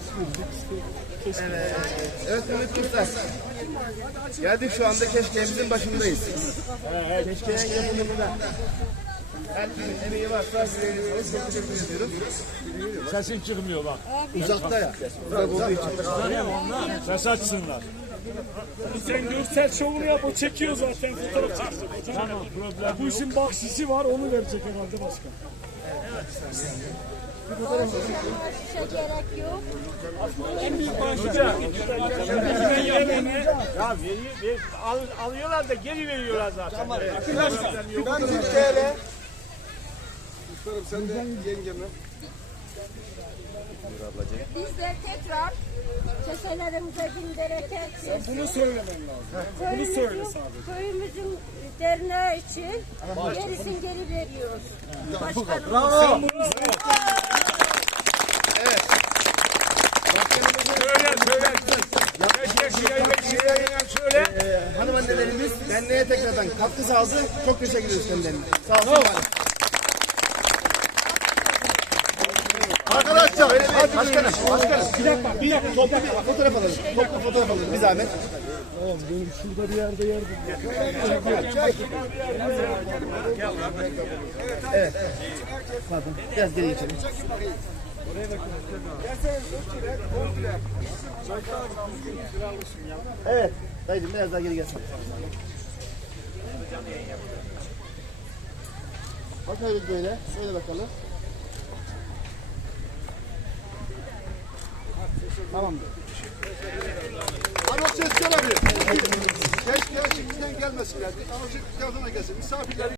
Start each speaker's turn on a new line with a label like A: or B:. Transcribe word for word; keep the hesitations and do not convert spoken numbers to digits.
A: Evet, evet Ümit Kurtar. Geldik şu anda keşkeğimizin başındayız. Keşkeğin yapımında herkesin emeği varsa yüreğinize çok teşekkür ediyorum.
B: Sesin çıkmıyor bak.
A: Uzakta ya. Uzak olduğu için.
B: Ses açsınlar.
C: Sen görsel şovunu yap, o çekiyor zaten, fotoğraf çeksin.
B: Tamam, problem
C: Bu işin bahşişi var, onu verecek herhalde başkan.
D: Şişe gerek yok.
C: En büyük bahşişi. Ben yerine
B: Ya veriyor, ver, al, alıyorlar da geri veriyorlar zaten. Tamam.
A: Ben bir T L.
E: Muhtarım sen de yengeme.
D: Bizler tekrar keselerimize bin bereket versin.
C: bunu söylemen lazım. Bunu söyle sadece.
D: Köyümüzün derneği için gerisini geri veriyoruz. Başkanım.
A: Bravo.
B: Söyle, söyle. Söyle.
A: Ee, hanımannelerimiz derneğe tekrardan katkı sağladı. Çok teşekkür ederiz kendilerine. Sağ olsun. Arkadaşlar, başkanım, başkanım. Bir dakika, bir dakika. Toplu bir fotoğraf alalım. Toplu fotoğraf alalım, bir zahmet.
C: Oğlum benim şurada bir yerde yerdim.
A: Evet. Pardon, biraz geri geçelim. Evet, dayıcım biraz daha geri gelsin. Bakın öyle böyle, şöyle bakalım. Tamamdır.
E: Anons etsene bir. Keşke bizden gelmesinler. Anons et, tarafına gelsin. Misafirleri